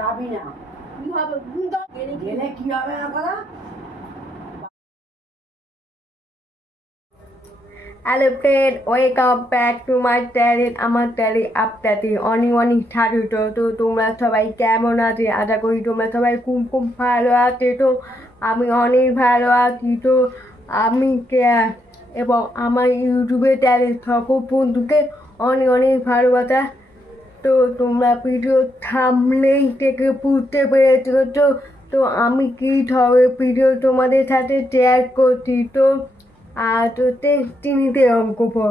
যাবি না। কি হবে? গেলে কি হবে এখন? Hello friend, welcome back to my channel. আমার চ্যানেল আপনাদের অনেক অনেক স্বাগত। তো তোমরা সবাই কেমন আছে? আশা করি তোমরা সবাই খুব ভালো আছে। তো আমি অনেক ভালো আছি। তো আমি এবং আমার ইউটিউবের চ্যানেল সকল বন্ধুকে অনেক অনেক ভালোবাসা। তো তোমরা ভিডিও থামলেই থেকে বুঝতে পেরেছো। তো আমি কি ধরনের ভিডিও তোমাদের সাথে শেয়ার করছি। তো আর হচ্ছে চিনিতে অঙ্ক পর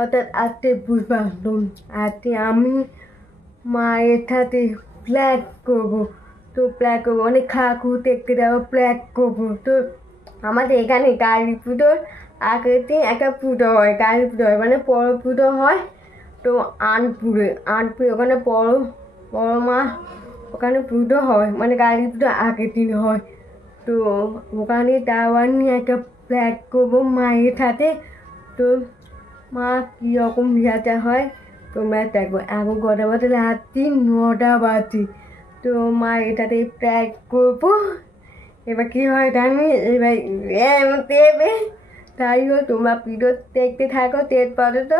অর্থাৎ আজকে বুঝবাম আজকে আমি মায়ের সাথে ফ্ল্যাগ করবো। তো ফ্ল্যাগ করবো অনেক খাকু দেখতে যাবো ফ্ল্যাগ করবো। তো আমাদের এখানে কালী পুজোর আগের দিন একটা পুজো হয়, কালী পুজো হয় মানে বড় পুজো হয়। তো আনপুরে ওখানে বড় মা ওখানে পুজো হয় মানে কালী পুজো আগের দিন হয়। তো ওখানে দাওয়ার নিয়ে একটা ফ্ল্যাগ করবো মায়ের সাথে। তো মা কীরকম যাতে হয় তোমরা দেখো। এখন কটা বাজে? রাত্রি 9টা বাজে। তো মা এটাতে ফ্ল্যাগ করবো। এবার কী হয় জানি, এবার দেবে। তাই হোক তোমরা ভিডিও দেখতে থাকো শেষ পর্যন্ত,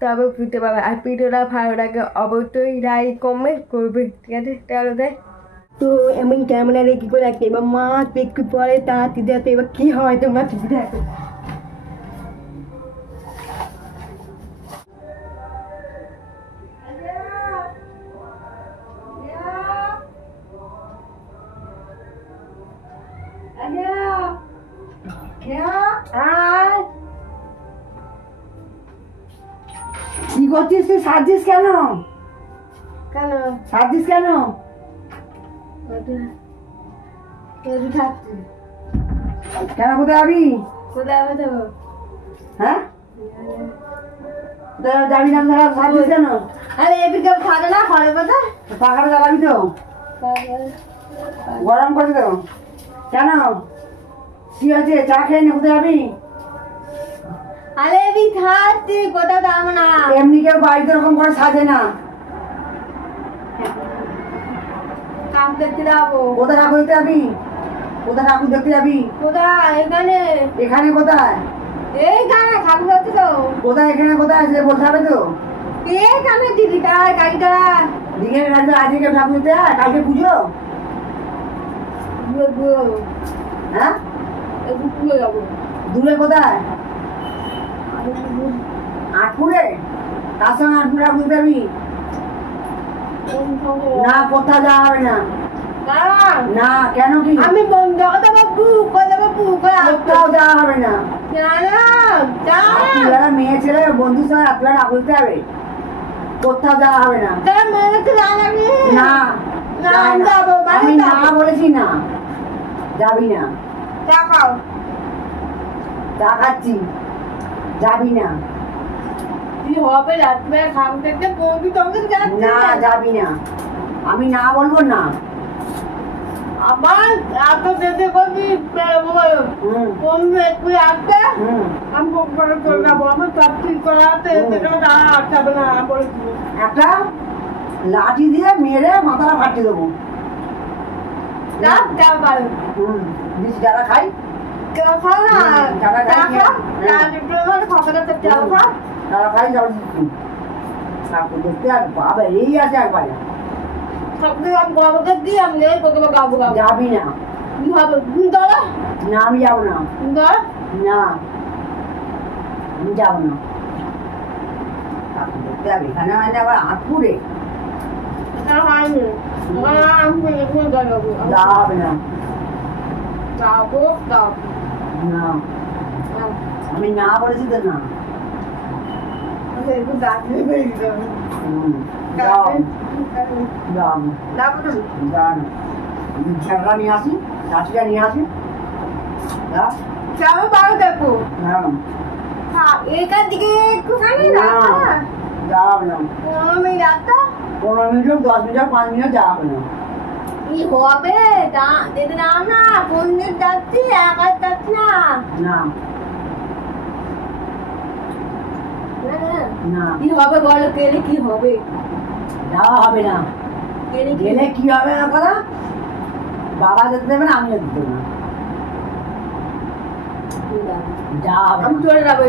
তবে বুঝতে পারবে। আর ভিডিওটা ভালো লাগে অবশ্যই লাইক কমেন্ট করবে, ঠিক আছে? তাহলে দেখ। তো আমি ক্যামেরা রেখে করে রাখছি। এবার মা একটু পরে তাড়াতাড়ি দেখো এবার কী হয় তোমরা ঠিক দেখো। কি করছিস তুই? সাজছিস কেন? কেন সাজছিস কেন? থাকছি কেন? কোথায় যাবি? কোথায় যাবো? হ্যাঁ যাবি না? সাজছিস কেন? আরে এবার কেউ খাবে না ঘরে কোথায় পাখাটা জ্বালাবি তো? গরম করে তো। কেন কি আছে? চা খেয়ে নে। কোথায় যাবি? আরে এবি খাচ্ছি, কোথাও যাবো না। এমনি কেউ বাড়িতে ওরকম করে সাজে না। কাম দেখতে যাবো। কোথায় ঠাকুর দেখতে যাবি? কোথায় ঠাকুর দেখতে যাবি? কোথায়? এখানে। এখানে কোথায়? এইখানে ঠাকুর দেখতে তো। কোথায়? এখানে কোথায়? সে বলতে হবে তো। এইখানে দিদিটা গাড়িটা দিকে গাড়িতে আজকে কেউ ঠাকুর দেখতে যায়? কালকে পুজো। হ্যাঁ পুজো যাবো। দূরে কোথায়? আটপুরে? তার সঙ্গে আটপুরে ঠাকুর দেখতে যাবি? না, কোথাও যাওয়া হবে না। না কেন? কি আমি কোথাও যাওয়া হবে না। মেয়ে ছেলে বন্ধুর সঙ্গে আপনার ঠাকুর দেখতে যাবে? কোথাও যাওয়া হবে না। না আমি না বলেছি না, যাবি না। দেখাচ্ছি যাবি না। কি হবে রাত্রে খাম দেখতে বলবি তোকে না যাবি না। আমি না বলবো না। আমার এত যেতে করবি কমবে তুই আসবে আমি ফোন করে চলে যাবো। আমার সব ঠিক করাতে আসতে না বলেছি। একটা লাঠি দিয়ে মেরে মাথাটা ফাটিয়ে দেবো। যারা খাই কেউ খাও না, যারা খাই তারা খাই যাও ঠাকুর দেখতে। আর বাবা এই আছে একবারে যাবি না। না আমি যাবো না। না আমি যাবো না। ঠাকুর দেখতে যাবি এখানে মানে আবার আটপুরে যাওয়া হবে না। না আমি না বলেছি তো। না ঝাড়া নিয়ে আসি, লাঠিটা নিয়ে আসি। দেখো এখান থেকে একটুখানি যাওয়া হবে না। 15 মিনিট 10 মিনিট 5 মিনিট যাওয়া হবে না। কি হবে যেতে দাও না। কোন দিন যাচ্ছি একা যাচ্ছি না। না কি হবে বলো? গেলে কি হবে? যাওয়া হবে না। গেলে কি হবে না কথা, বাবা যেতে দেবে না, আমি যেতে দেবো না। আমি চলে যাবো।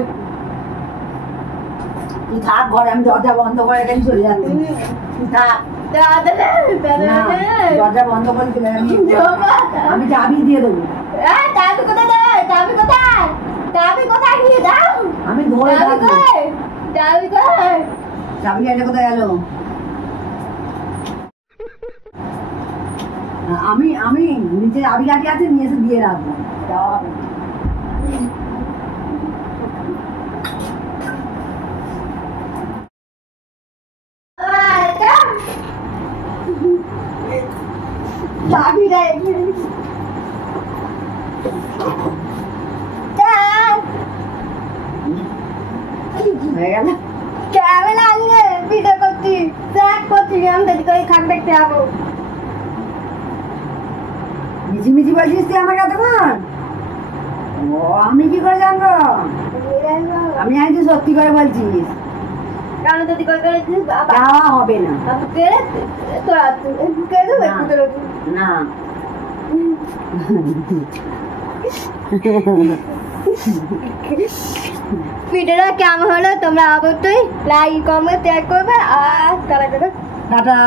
তুই থাক ঘরে, আমি দরজা বন্ধ করে এখানে চলে যাচ্ছি। তুই থাক, দরজা বন্ধ করে চলে যাচ্ছি, আমি চাবি দিয়ে দেবো। চাবি কোথায় দেবে? চাবি কোথায়? চাবি কোথায় নিয়ে যাও? আমি ধরে থাকবো। চাবি কোথায়? চাবি এটা কোথায় গেল? আমি নিচে চাবি কাঠি আছে, নিয়ে এসে দিয়ে রাখবো। যাওয়া হবে চাবি দেয় হয়ে গেল। ক্যামেরা আনলে ভিডিও করছি, ট্র্যাক করছি, আমি দেখি ওই খাট দেখতে যাবো। মিছি মিছি বলছিস তুই আমাকে এতক্ষণ? ও আমি কি করে জানবো? আমি জানি সত্যি করে বলছিস। কারণ যদি করে করেছিস যাওয়া হবে না। না ভিডিওটা কেমন হলো তোমরা অবশ্যই লাইক কমেন্ট শেয়ার করবে আর টাটা।